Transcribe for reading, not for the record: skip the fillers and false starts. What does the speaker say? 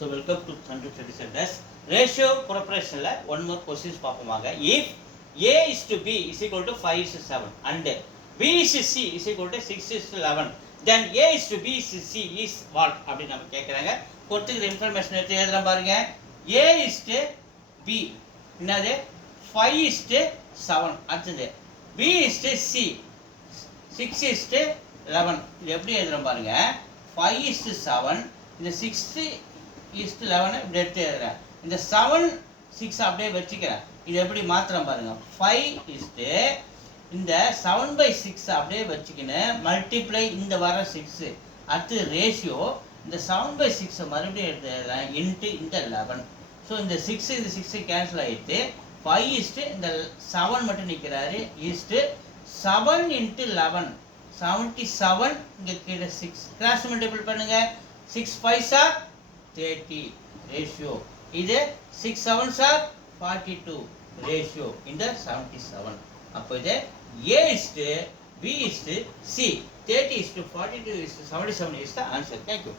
So welcome to 137 dash ratio preparation la one more questions பார்ப்போமாக. If A is to B is equal to 5 is to 7 and B is to C is equal to 6 is to 11, then A is to B is to C is what அப்படி நம்ம கேக்குறாங்க. கொடுத்துக்கிற information எடுத்து எழுதுறேன் பாருங்க. A is to B என்னது 5 is to 7, அடுத்தது B is to C 6 is to 11. இது எப்படி எழுதுறேன் பாருங்க. 5 is to 7, இந்த 6 is to 11 இப்படி எடுத்து எழுதுறேன். இந்த 7 6 அப்படியே வச்சுக்கிறேன். இது எப்படி மாத்திரம் பாருங்க. 5 is to இந்த 7/6 அப்படியே வச்சுக்கினேன் மல்டிப்ளை இந்த வர 6 அடுத்து ரேஷியோ இந்த 7/6 மறுபடியும் எடுத்து எழுதுறேன் இன்ட்டு இந்த 11. ஸோ இந்த 6 இந்த 6 கேன்சல் ஆகிட்டு 5 is to இந்த 7 மட்டும் நிற்கிறாரு is to 7 into 11 77. இங்கே கீழே 6 கிராஸ் மல்டிபிள் பண்ணுங்க. 6 5s are 30 ரேஷியோ. இது 6 7s are 42 ரேஷியோ இந்த 77. அப்போ இது A is to B is to C 30 is to 42 is to 77 is the answer. Thank you.